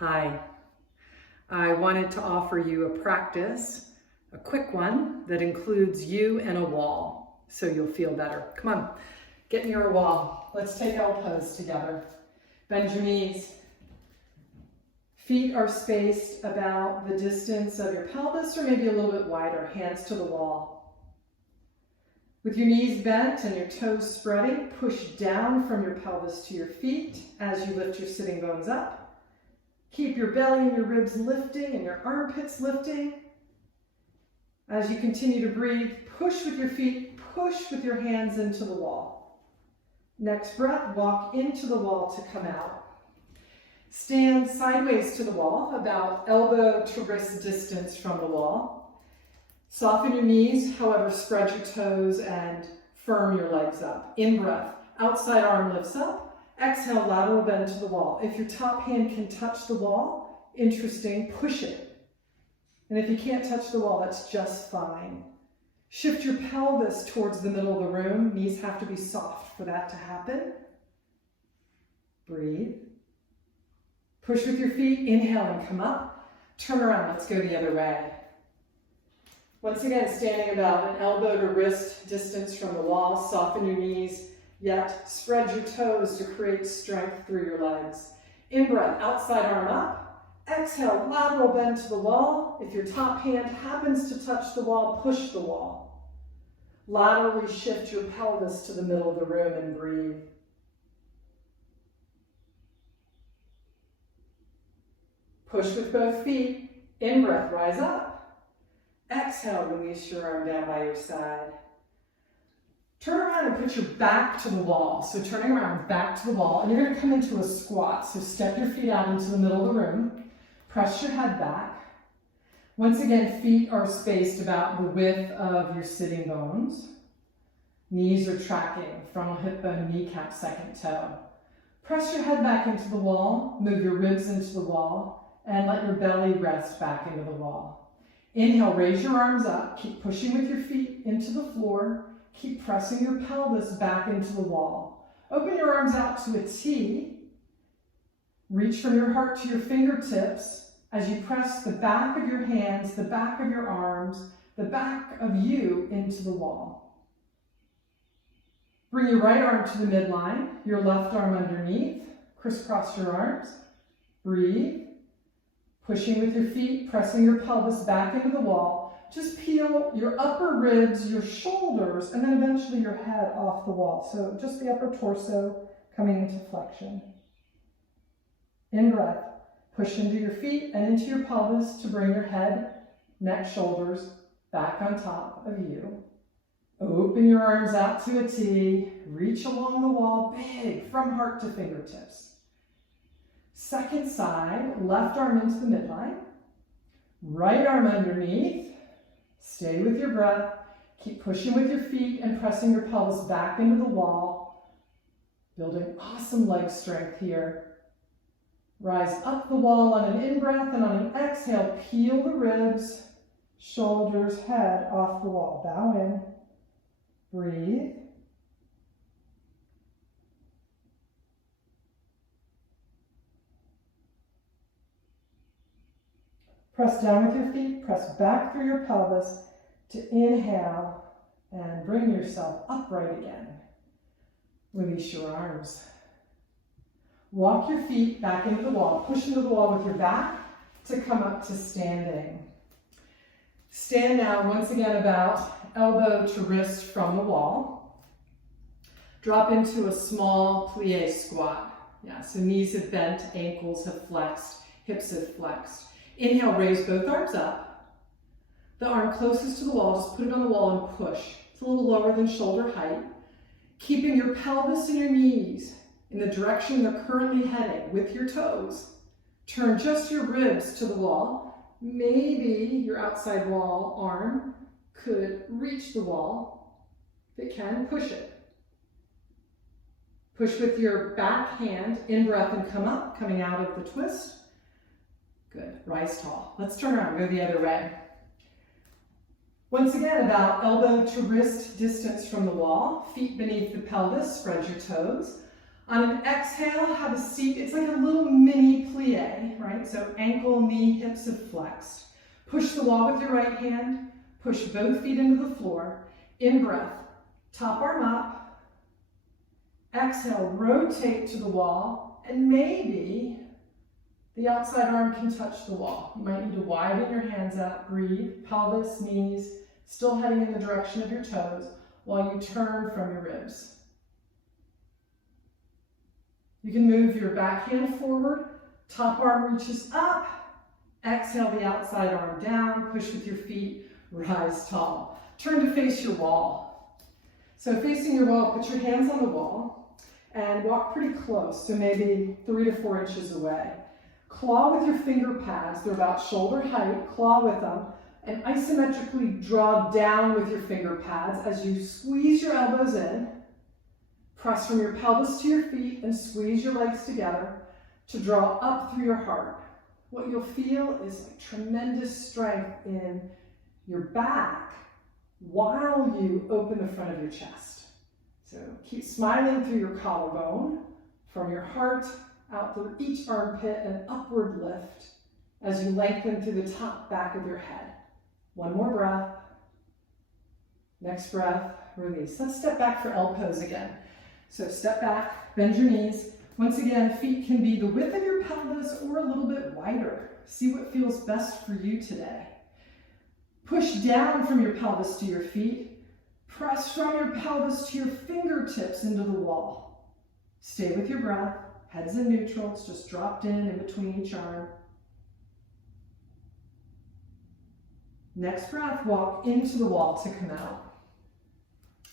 Hi, I wanted to offer you a practice, a quick one that includes you and a wall, so you'll feel better. Come on, get near a wall. Let's take L pose together. Bend your knees. Feet are spaced about the distance of your pelvis or maybe a little bit wider, hands to the wall. With your knees bent and your toes spreading, push down from your pelvis to your feet as you lift your sitting bones up. Keep your belly and your ribs lifting and your armpits lifting. As you continue to breathe, push with your feet, push with your hands into the wall. Next breath, walk into the wall to come out. Stand sideways to the wall, about elbow to wrist distance from the wall. Soften your knees, however, spread your toes and firm your legs up. In breath, outside arm lifts up. Exhale, lateral bend to the wall. If your top hand can touch the wall, interesting, push it. And if you can't touch the wall, that's just fine. Shift your pelvis towards the middle of the room. Knees have to be soft for that to happen. Breathe. Push with your feet, inhale and come up. Turn around, let's go the other way. Once again, standing about an elbow to wrist distance from the wall, soften your knees, yet spread your toes to create strength through your legs. In breath, outside arm up. Exhale, lateral bend to the wall. If your top hand happens to touch the wall, push the wall. Laterally shift your pelvis to the middle of the room and breathe. Push with both feet. In breath, rise up. Exhale, release your arm down by your side. Turn around and put your back to the wall. So turning around, back to the wall, and you're going to come into a squat. So step your feet out into the middle of the room. Press your head back. Once again, feet are spaced about the width of your sitting bones. Knees are tracking, frontal hip bone, kneecap, second toe. Press your head back into the wall, move your ribs into the wall, and let your belly rest back into the wall. Inhale, raise your arms up. Keep pushing with your feet into the floor. Keep pressing your pelvis back into the wall. Open your arms out to a T. Reach from your heart to your fingertips as you press the back of your hands, the back of your arms, the back of you into the wall. Bring your right arm to the midline, your left arm underneath. Crisscross your arms. Breathe. Pushing with your feet, pressing your pelvis back into the wall. Just peel your upper ribs, your shoulders, and then eventually your head off the wall. So just the upper torso coming into flexion. In breath, push into your feet and into your pelvis to bring your head, neck, shoulders back on top of you. Open your arms out to a T. Reach along the wall, big, from heart to fingertips. Second side, left arm into the midline. Right arm underneath. Stay with your breath. Keep pushing with your feet and pressing your pelvis back into the wall. Building awesome leg strength here. Rise up the wall on an in-breath, and on an exhale, peel the ribs, shoulders, head off the wall. Bow in. Breathe. Press down with your feet, press back through your pelvis to inhale and bring yourself upright again. Release your arms. Walk your feet back into the wall. Push into the wall with your back to come up to standing. Stand now once again about elbow to wrist from the wall. Drop into a small plie squat. Yeah, so knees have bent, ankles have flexed, hips have flexed. Inhale, raise both arms up. The arm closest to the wall, just put it on the wall and push. It's a little lower than shoulder height. Keeping your pelvis and your knees in the direction they're currently heading with your toes. Turn just your ribs to the wall. Maybe your outside wall arm could reach the wall. If it can, push it. Push with your back hand, in breath and come up, coming out of the twist. Good, rise tall. Let's turn around, go the other way. Once again, about elbow to wrist distance from the wall, feet beneath the pelvis, spread your toes. On an exhale, have a seat. It's like a little mini plie, right? So ankle, knee, hips have flexed. Push the wall with your right hand. Push both feet into the floor. In breath, top arm up. Exhale, rotate to the wall, and maybe the outside arm can touch the wall. You might need to widen your hands out, breathe, pelvis, knees, still heading in the direction of your toes while you turn from your ribs. You can move your back hand forward, top arm reaches up, exhale the outside arm down, push with your feet, rise tall. Turn to face your wall. So facing your wall, put your hands on the wall and walk pretty close, so maybe 3 to 4 inches away. Claw with your finger pads, they're about shoulder height, claw with them, and isometrically draw down with your finger pads as you squeeze your elbows in. Press from your pelvis to your feet and squeeze your legs together to draw up through your heart. What you'll feel is like tremendous strength in your back while you open the front of your chest. So keep smiling through your collarbone, from your heart out through each armpit, and upward lift as you lengthen through the top back of your head. One more breath. Next breath, release. Let's step back for L pose again. So step back, bend your knees. Once again, feet can be the width of your pelvis or a little bit wider. See what feels best for you today. Push down from your pelvis to your feet. Press from your pelvis to your fingertips into the wall. Stay with your breath. Head's in neutral. It's just dropped in between each arm. Next breath, walk into the wall to come out.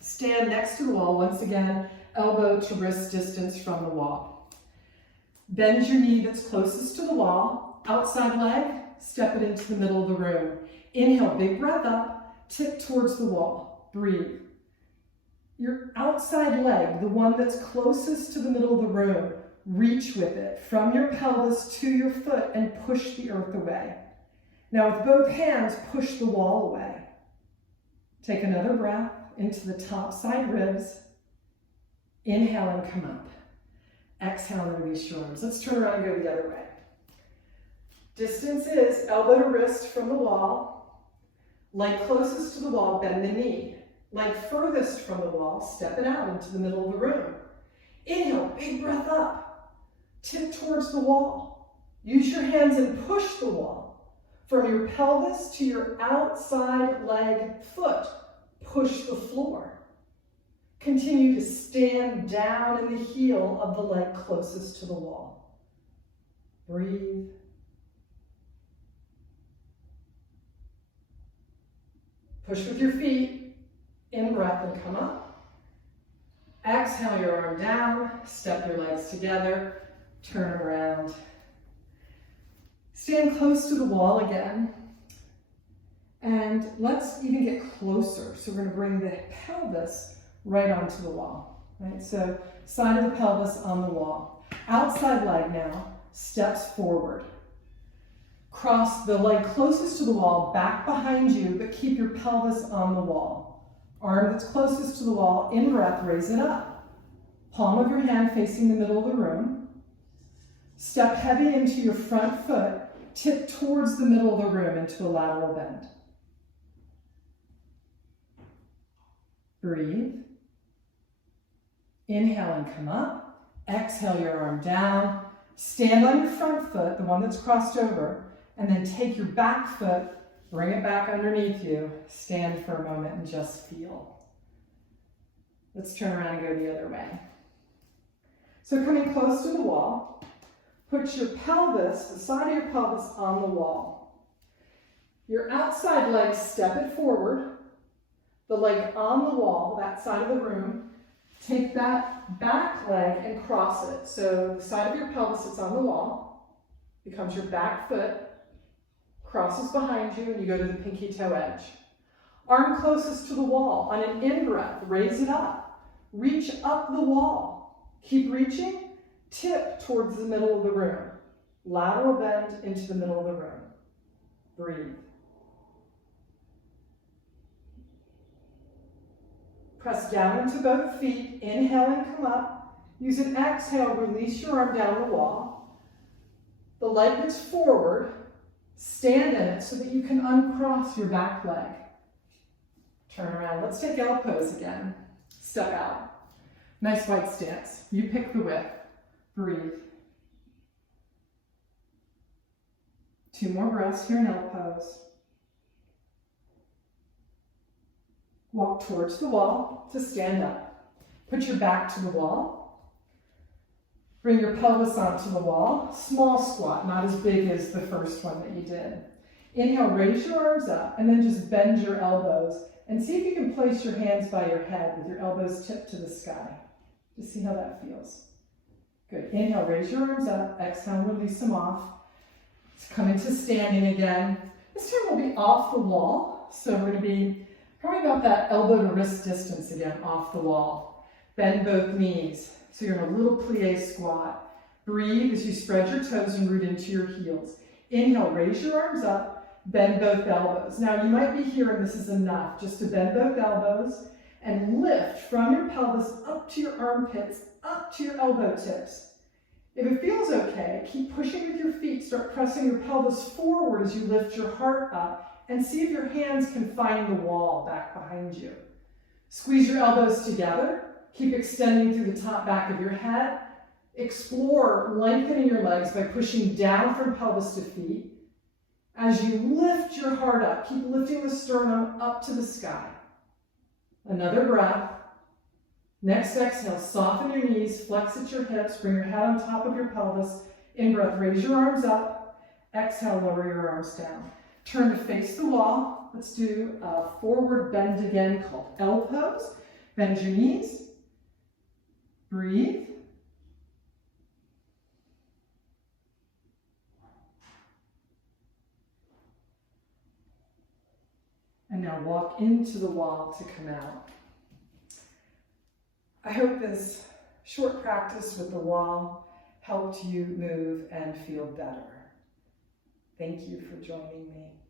Stand next to the wall, once again, elbow to wrist distance from the wall. Bend your knee that's closest to the wall. Outside leg, step it into the middle of the room. Inhale, big breath up, tip towards the wall. Breathe. Your outside leg, the one that's closest to the middle of the room, reach with it from your pelvis to your foot and push the earth away. Now with both hands, push the wall away. Take another breath into the top side ribs. Inhale and come up. Exhale and release your arms. Let's turn around and go the other way. Distance is elbow to wrist from the wall. Leg closest to the wall, bend the knee. Leg furthest from the wall, step it out into the middle of the room. Inhale, big breath up. Tip towards the wall. Use your hands and push the wall. From your pelvis to your outside leg, foot, push the floor. Continue to stand down in the heel of the leg closest to the wall. Breathe. Push with your feet, in breath and come up. Exhale your arm down, step your legs together, turn around. Stand close to the wall again. And let's even get closer. So we're going to bring the pelvis right onto the wall. Right? So side of the pelvis on the wall. Outside leg now steps forward. Cross the leg closest to the wall back behind you, but keep your pelvis on the wall. Arm that's closest to the wall, in breath, raise it up. Palm of your hand facing the middle of the room. Step heavy into your front foot. Tip towards the middle of the room into a lateral bend. Breathe. Inhale and come up. Exhale your arm down. Stand on your front foot, the one that's crossed over, and then take your back foot, bring it back underneath you. Stand for a moment and just feel. Let's turn around and go the other way. So coming close to the wall, put your pelvis, the side of your pelvis, on the wall. Your outside leg, step it forward. The leg on the wall, that side of the room. Take that back leg and cross it. So the side of your pelvis that's on the wall becomes your back foot, crosses behind you, and you go to the pinky toe edge. Arm closest to the wall. On an in-breath, raise it up. Reach up the wall. Keep reaching. Tip towards the middle of the room. Lateral bend into the middle of the room. Breathe. Press down into both feet. Inhale and come up. Use an exhale. Release your arm down the wall. The leg that's forward, stand in it so that you can uncross your back leg. Turn around. Let's take L pose again. Step out. Nice wide stance. You pick the width. Breathe. 2 more breaths here in L pose. Walk towards the wall to stand up. Put your back to the wall. Bring your pelvis onto the wall. Small squat, not as big as the first one that you did. Inhale, raise your arms up, and then just bend your elbows. And see if you can place your hands by your head with your elbows tipped to the sky. Just see how that feels. Good. Inhale, raise your arms up. Exhale, release them off. Let's come into standing again. This time we'll be off the wall. So we're going to be probably about that elbow to wrist distance again, off the wall. Bend both knees. So you're in a little plie squat. Breathe as you spread your toes and root into your heels. Inhale, raise your arms up. Bend both elbows. Now you might be hearing this is enough, just to bend both elbows and lift from your pelvis up to your armpits, up to your elbow tips. If it feels okay, keep pushing with your feet. Start pressing your pelvis forward as you lift your heart up and see if your hands can find the wall back behind you. Squeeze your elbows together. Keep extending through the top back of your head. Explore lengthening your legs by pushing down from pelvis to feet. As you lift your heart up, keep lifting the sternum up to the sky. Another breath. Next exhale, soften your knees, flex at your hips, bring your head on top of your pelvis. In breath, raise your arms up. Exhale, lower your arms down. Turn to face the wall. Let's do a forward bend again called L pose. Bend your knees. Breathe. And now walk into the wall to come out. I hope this short practice with the wall helped you move and feel better. Thank you for joining me.